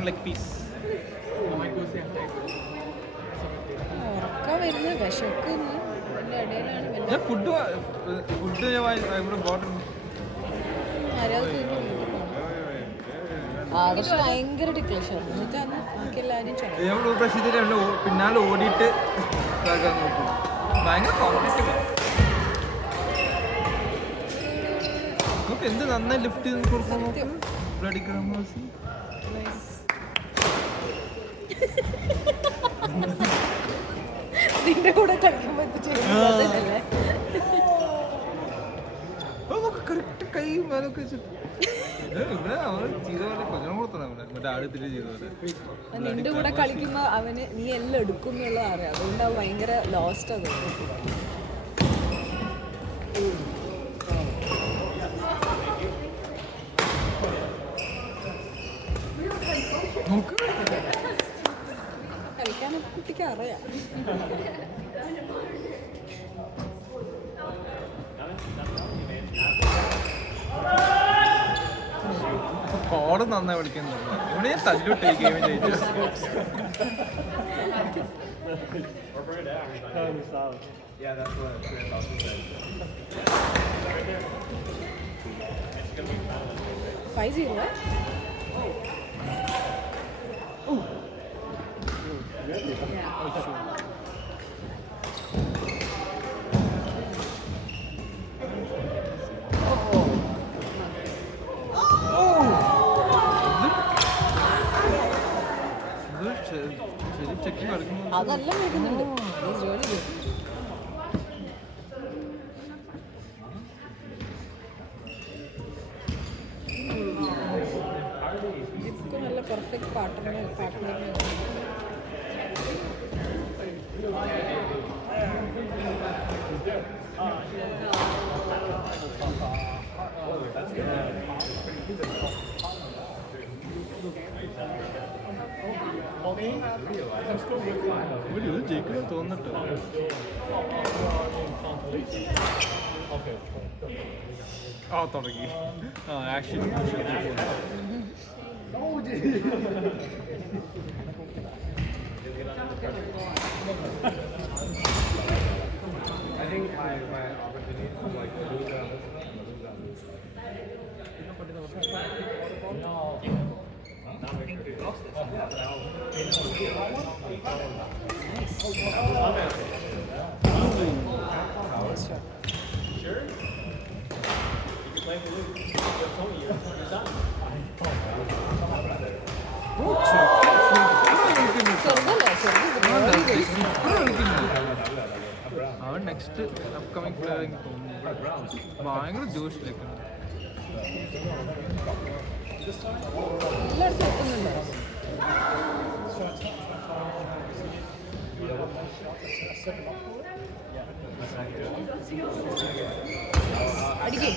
Front leg piece. Food ഭയങ്കര ഡിക്ലേഷൻ പിന്നാലെ ഓടിയിട്ട് ഭയങ്കര കോമ്പറ്റീറ്റീവ്. നമുക്ക് എന്ത് നന്നായി ലിഫ്റ്റ് ചെയ്ത് കൊടുക്കാൻ നിന്റെ കൂടെ കളിക്കുമ്പോ കറക്റ്റ് കൈ മേലൊക്കെ വെച്ചിട്ട് ഇവിടെ അവൻ ചെയ്ത പോലെ കൊഞ്ഞം കൊടുത്തതാണ് അവിടെ മറ്റേ ആടുത്തിട്ട് ചെയ്ത പോലെ. നിന്റെ കൂടെ കളിക്കുമ്പോ അവന് നീ എല്ലാം എടുക്കും എന്നുള്ളത് അറിയാം, അതുകൊണ്ട് അവൻ ഭയങ്കര ലോസ്റ്റ് അത്. കളിക്കാനൊക്കെ കുട്ടിക്ക് അറിയാം. കോഡ് നന്നായി വിളിക്കുന്നുണ്ട്. ഇവിടെ തല്ലുട്ട് ഈ ഗെയിം ജയിച്ചു. അതെല്ലാം കേൾക്കുന്നുണ്ട്. നല്ല പെർഫെക്റ്റ് പാർട്ട്ണർ. ജയിക്കുന്ന തോന്നിട്ട് തുടങ്ങി. Action I think my opportunity to like lose on this. Sure. You can play for Luke. You're Tony. You're done. അവൻ നെക്സ്റ്റ് അപ്കമിങ് പ്ലെയർ എനിക്ക് തോന്നുന്നു. ഭയങ്കര ജോഷിലേക്കാണ്. എല്ലായിടത്തും എത്തുന്നുണ്ടോ? അടിക്കേ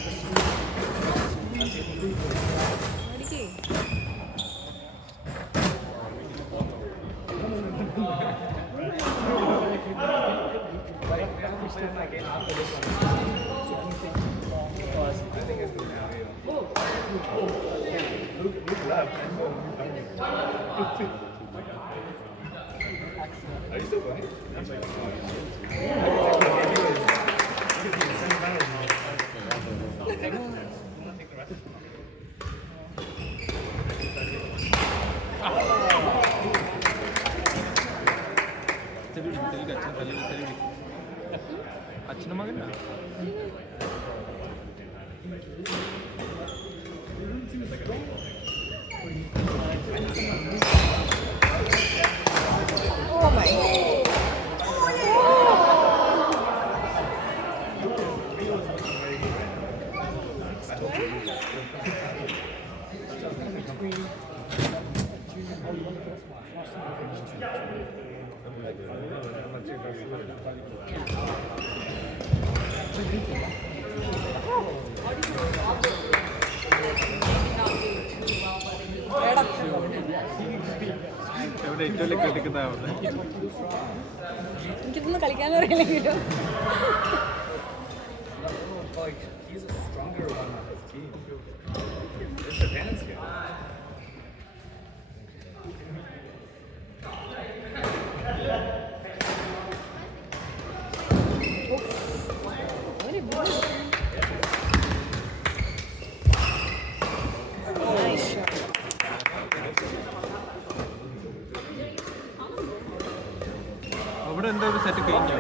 അടിക്കേ. Are you still playing? അച്ഛനും മകൻ എനിക്കിതൊന്നും കളിക്കാനും അറിയില്ലെങ്കിലും അവന് ഇവിടെ Nice shot. അവിടെ എന്താ ഒരു സെറ്റ് കഴിഞ്ഞു.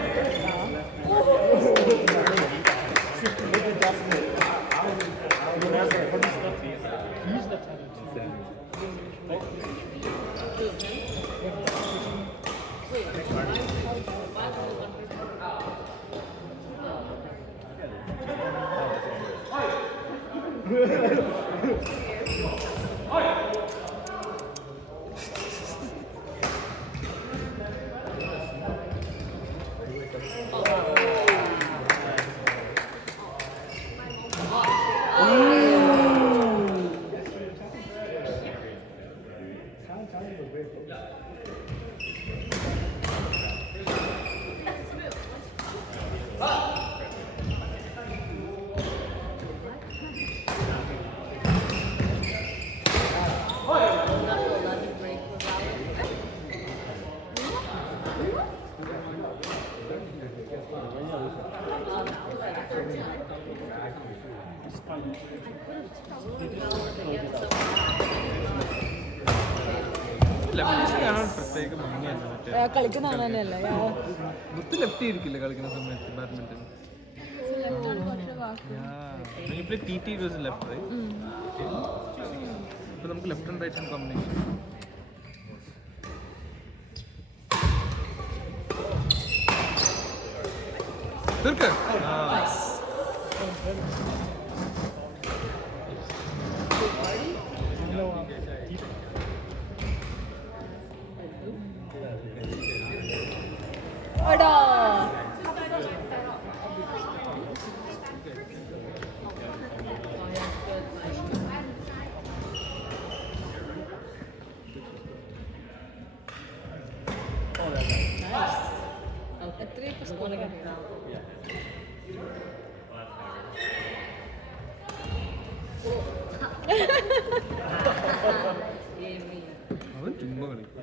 ലെഫ്റ്റ് കാണാൻ പ്രത്യേക ഭംഗിയല്ല. മറ്റേ കളിക്കുന്ന ആൾ തന്നെയല്ലേ മുത്ത് ലെഫ്റ്റ് ഇരിക്കില്ല കളിക്കുന്ന സമയത്ത് badminton. TT was left, right? അപ്പോൾ നമുക്ക് left and right hand combination. തീർക്ക്. എടാ എത്രയൊക്കെ സ്കോറൊക്കെ അവൻ ചുമ്മാ കളിക്കും.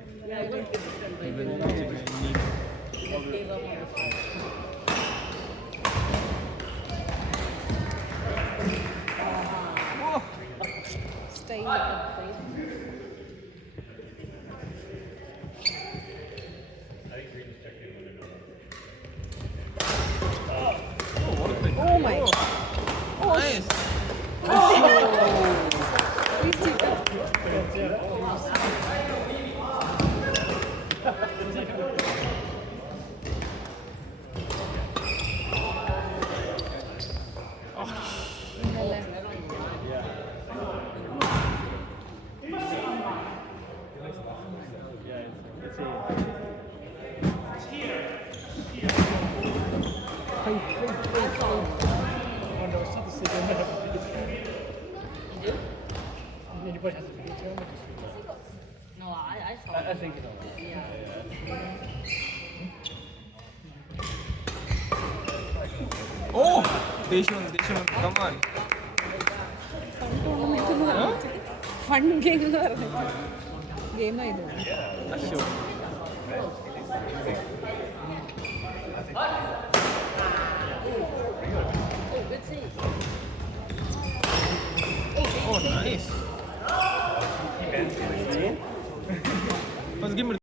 Style Oh my. Oh, Nice. please take it. Anybody has a video camera? No, I saw it. I think you know. Yeah. Oh, ദേഷ്യം come on. ഫൺ ഗെയിം എന്ന് പറഞ്ഞിട്ട് ഗെയിമായത് അശ്ശോ. Good save. Oh, nice. Let's give him